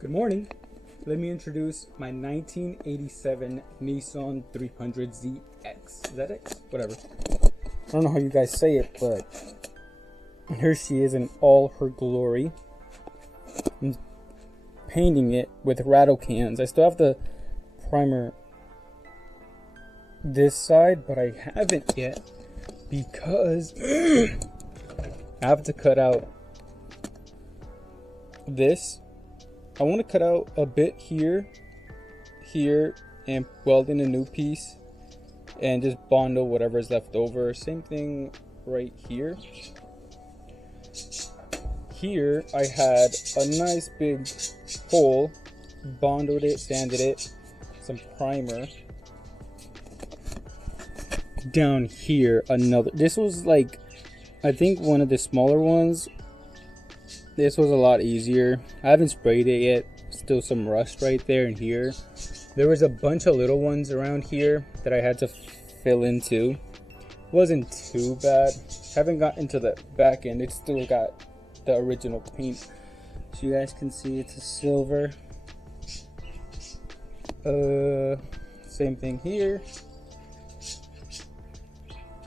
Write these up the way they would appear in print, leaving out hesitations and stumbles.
Good morning. Let me introduce my 1987 Nissan 300ZX. ZX? Whatever. I don't know how you guys say it, but here she is in all her glory. I'm painting it with rattle cans. I still have to primer this side, but I haven't yet because I have to cut out this. I want to cut out a bit here, and weld in a new piece and just bondle whatever is left over. Same thing right here. Here I had a nice big hole, bonded it, sanded it, some primer. Down here, another. This was like, I think one of the smaller ones. This was a lot easier. I haven't sprayed it yet. Still some rust right there and here. There was a bunch of little ones around here that I had to fill in too. Wasn't too bad. Haven't gotten to the back end. It's still got the original paint. So you guys can see it's a silver. Same thing here.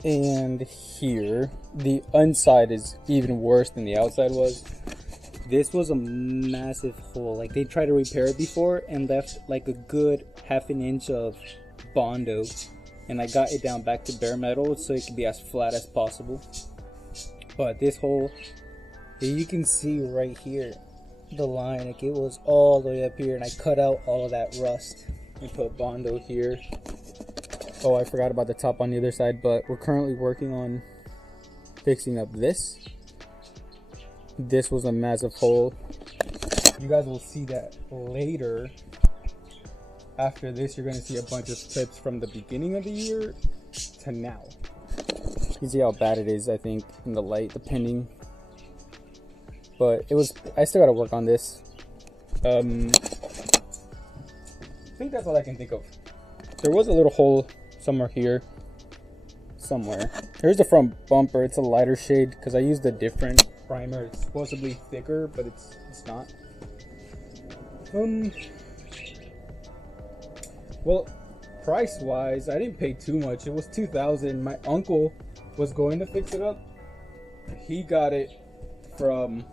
And here. The inside is even worse than the outside was. This was a massive hole. Like, they tried to repair it before and left like a good half an inch of Bondo, and I got it down back to bare metal so it could be as flat as possible. But this hole, you can see right here the line, like it was all the way up here, and I cut out all of that rust and put Bondo here. Oh, I forgot about the top on the other side, but we're currently working on fixing up this. This was a massive hole. You guys will see that later. After this, you're going to see a bunch of clips from the beginning of the year to now. You can see how bad it is, I think, in the light, depending. But it was, I still got to work on this. I think that's all I can think of. There was a little hole somewhere here. Somewhere. Here's the front bumper. It's a lighter shade because I used a different primer. It's supposedly thicker, but it's not. Well, price wise, I didn't pay too much. It was $2,000. My uncle was going to fix it up. He got it from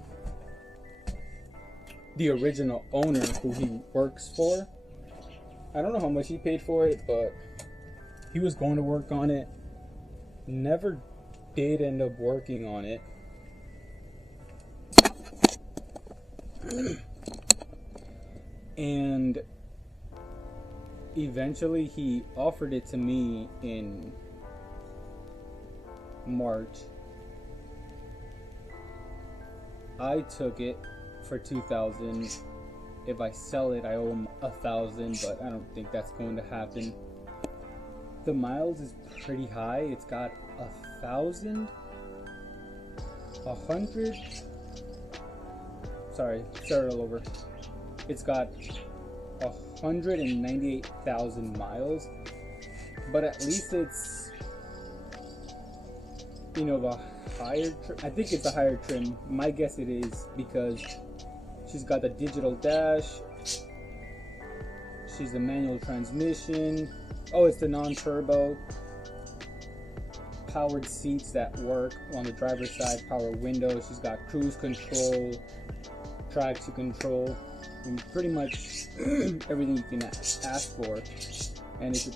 the original owner who he works for. I don't know how much he paid for it, but he was going to work on it. Never did end up working on it. And eventually he offered it to me in March. I took it for $2,000. If I sell it, I owe him $1,000, but I don't think that's going to happen. The miles is pretty high. It's got 1,000, 100. Sorry, start all over. It's got 198,000 miles, but at least it's, you know, the higher. I think it's a higher trim. My guess it is because she's got the digital dash. She's the manual transmission. Oh, it's the non-turbo. Powered seats that work on the driver's side, power windows. She's got cruise control, traction control, and pretty much everything you can ask for. And it's a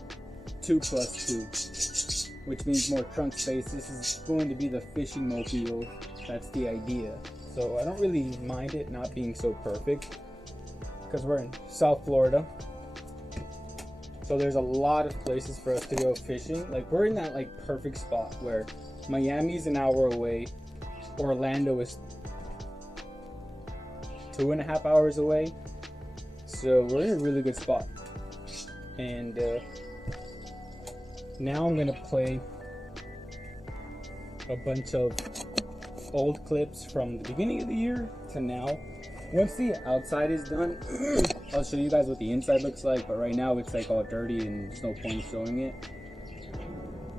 2+2, which means more trunk space. This is going to be the fishing mobile. That's the idea. So I don't really mind it not being so perfect because we're in South Florida. So there's a lot of places for us to go fishing. Like, we're in that like perfect spot where Miami's an hour away, Orlando is 2.5 hours away. So we're in a really good spot. And now I'm gonna play a bunch of old clips from the beginning of the year to now. Once the outside is done, I'll show you guys what the inside looks like, but right now it's like all dirty and there's no point in showing it.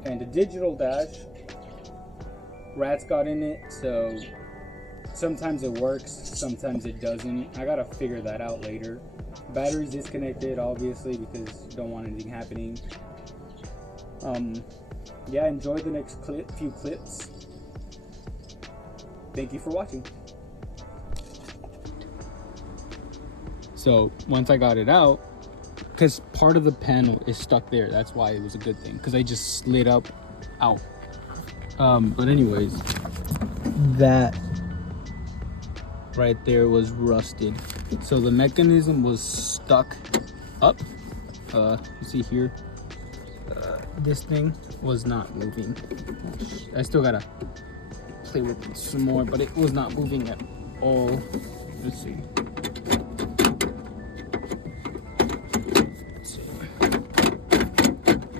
And the digital dash, rats got in it, so Sometimes it works, sometimes it doesn't. I gotta figure that out later. Battery's disconnected, obviously, because don't want anything happening. Yeah, enjoy the next few clips. Thank you for watching. So once I got it out, because part of the panel is stuck there, that's why it was a good thing, because I just slid up out. But anyways, that right there was rusted, so the mechanism was stuck up. You see here, this thing was not moving. I still gotta play with it some more, but it was not moving at all. Let's see.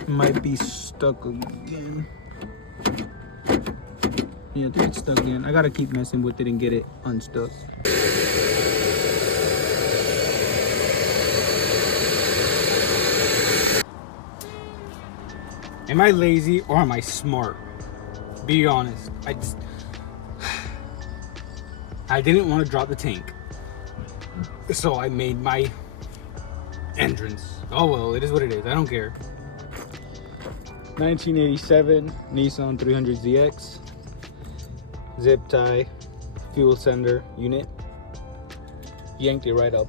Might be stuck again. Yeah, I think it's stuck again. I gotta keep messing with it and get it unstuck. Am I lazy or am I smart? Be honest. I didn't want to drop the tank, so I made my entrance. Oh well, it is what it is. I don't care. 1987 Nissan 300ZX, zip tie, fuel sender unit. Yanked it right up.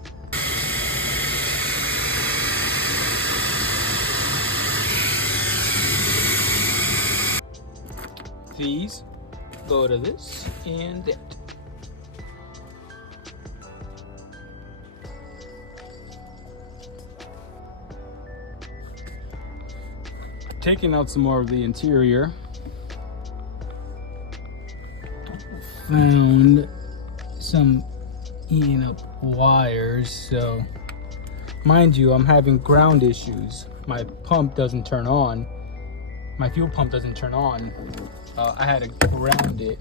These go to this and that. Taking out some more of the interior. Found some eating up wires, so mind you, I'm having ground issues. My pump doesn't turn on. My fuel pump doesn't turn on. I had to ground it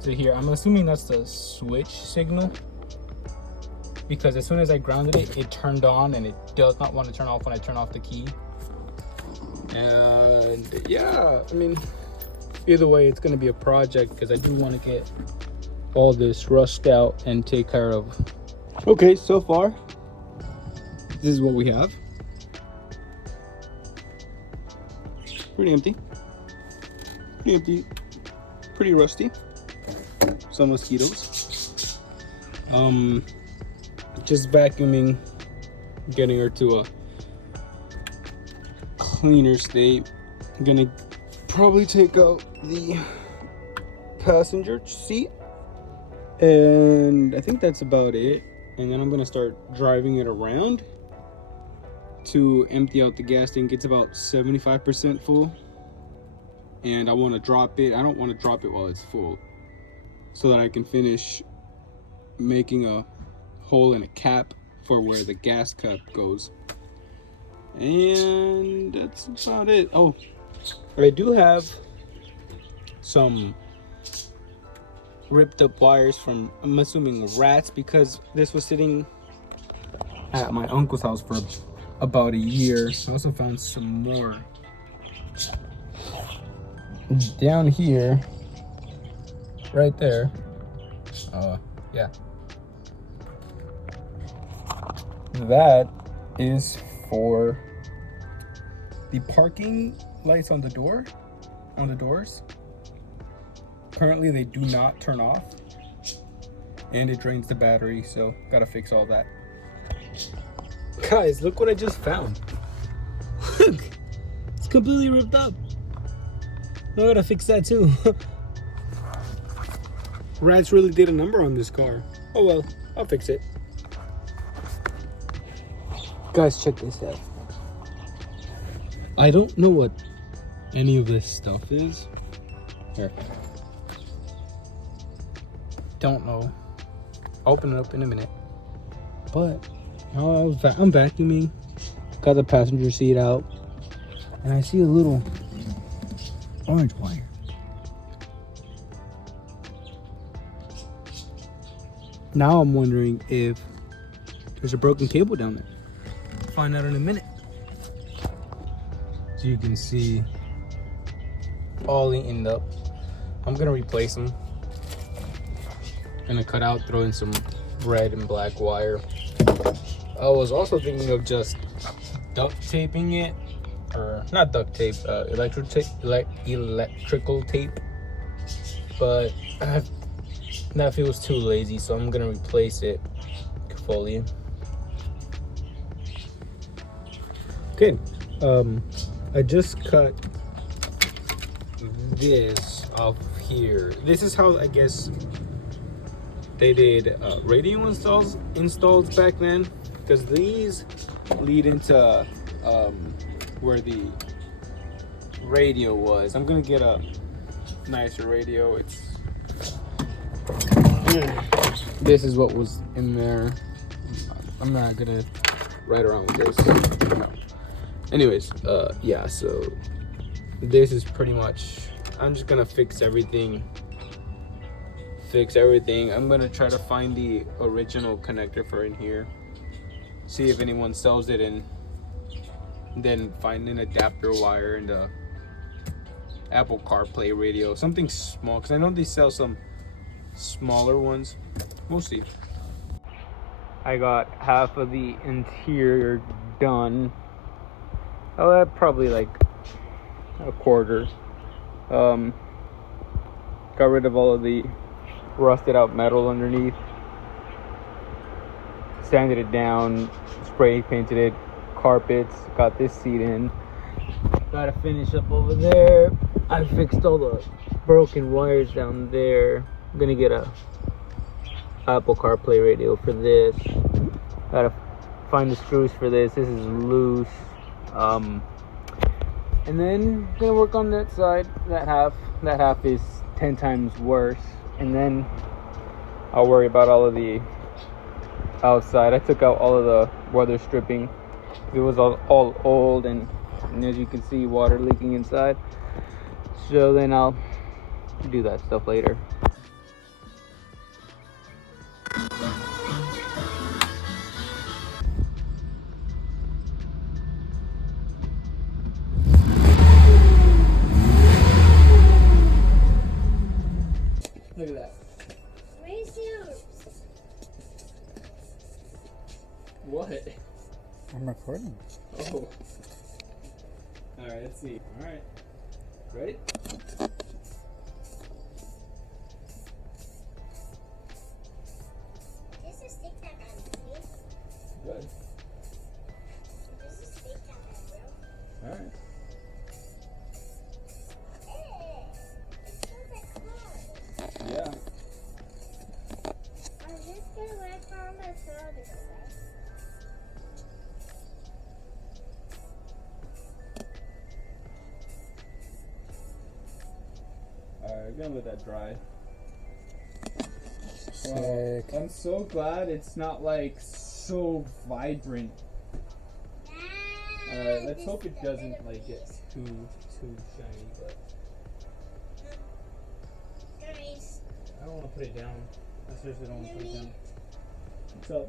to here. I'm assuming that's the switch signal, because as soon as I grounded it, it turned on, and it does not want to turn off when I turn off the key. And yeah, I mean, either way, it's going to be a project, because I do want to get all this rust out and take care of. Okay, so far, this is what we have. Pretty empty. Pretty empty. Pretty rusty. Some mosquitoes. Just vacuuming, getting her to a cleaner state. I'm gonna probably take out the passenger seat, and I think that's about it. And then I'm gonna start driving it around to empty out the gas tank. It's about 75% full, and I want to drop it. I don't want to drop it while it's full, so that I can finish making a hole in a cap for where the gas cap goes. And that's about it. Oh, I do have some ripped up wires from, I'm assuming, rats, because this was sitting at my uncle's house for about a year. I also found some more down here, right there. Yeah, that is for the parking lights on the doors. Currently they do not turn off, and it drains the battery, so gotta fix all that. Guys, look what I just found. Look, it's completely ripped up. I gotta fix that too. Rats really did a number on this car. Oh well, I'll fix it. Guys, check this out. I don't know what any of this stuff is. Here. Don't know. I'll open it up in a minute. But I'm vacuuming. Got the passenger seat out, and I see a little orange wire. Now I'm wondering if there's a broken cable down there. Find out in a minute. So you can see all eaten up. I'm gonna replace them. gonna cut out, throw in some red and black wire. I was also thinking of just duct taping it, or not duct tape, electrical tape. But that feels too lazy, so I'm gonna replace it fully. Okay, I just cut this off here. This is how I guess they did radio installs back then, because these lead into where the radio was. I'm gonna get a nicer radio. This is what was in there. I'm not gonna ride around with this. No. Anyways, yeah, so this is pretty much, I'm just gonna fix everything. I'm gonna try to find the original connector for in here, see if anyone sells it, and then find an adapter wire and a Apple CarPlay radio, something small, because I know they sell some smaller ones. We'll see. I got half of the interior done. Oh, probably like a quarter. Got rid of all of the rusted out metal underneath, sanded it down, spray painted it, carpets, got this seat in. Gotta finish up over there. I fixed all the broken wires down there. I'm gonna get a Apple CarPlay radio for this. Gotta find the screws for this. This is loose. And then gonna work on that side. That half is 10 times worse. And then I'll worry about all of the outside. I took out all of the weather stripping. It was all old, and as you can see, water leaking inside. So then I'll do that stuff later. Look at that. Where's yours? What? I'm recording. Oh. Alright, let's see. Alright. Ready? This is stick that on me. Good. This is stick that on Alright. It feels like cars. Yeah. I'm just gonna wait for all my soda to go away. Alright, we're gonna let that dry. Sick. I'm so glad it's not like so vibrant. Alright, let's hope it doesn't like get too shiny, but Guys, I don't want to put it down. I seriously don't want to put it down. What's up?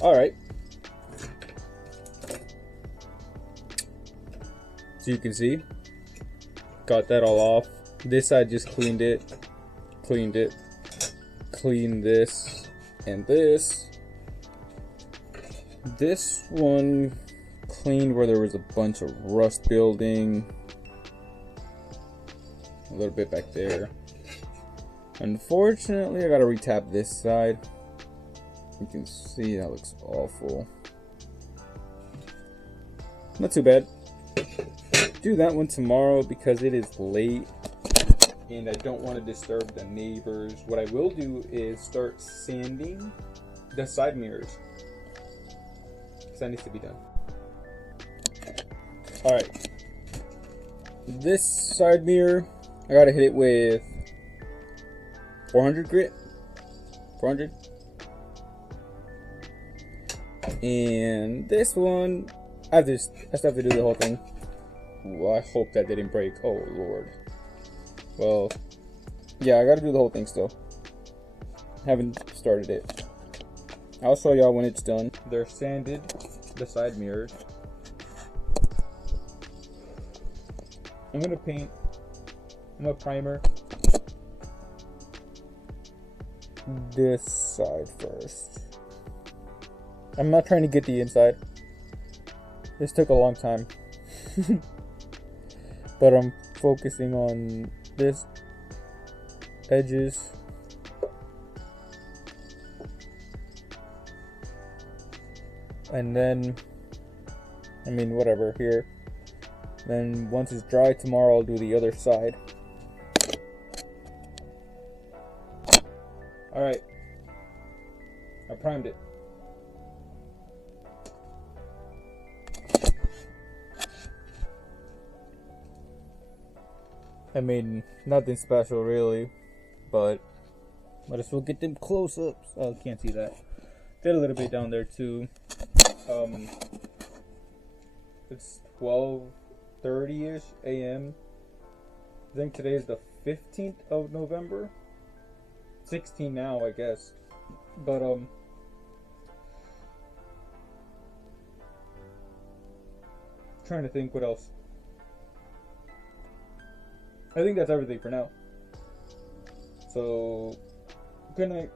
Alright. So you can see, got that all off. This side just cleaned it, cleaned this and this. This one cleaned where there was a bunch of rust building. A little bit back there. Unfortunately, I gotta retap this side. You can see that looks awful. Not too bad. Do that one tomorrow because it is late and I don't want to disturb the neighbors. What I will do is start sanding the side mirrors. That needs to be done. Alright. This side mirror, I gotta hit it with 400 grit. 400. And this one, I still have to do the whole thing. Ooh, I hope that didn't break. Oh lord. Well, yeah, I gotta do the whole thing still. Haven't started it. I'll show y'all when it's done. They're sanded, the side mirrors. I'm gonna primer this side first. I'm not trying to get the inside. This took a long time. But I'm focusing on this edges. And then, I mean, whatever, here. Then once it's dry tomorrow, I'll do the other side. Alright. I primed it. I mean, nothing special really, but might as well get them close-ups. Oh, can't see that. Did a little bit down there too. It's 12:30ish a.m. I think today is the 15th of November. 16 now, I guess. But trying to think what else. I think that's everything for now. So, good night.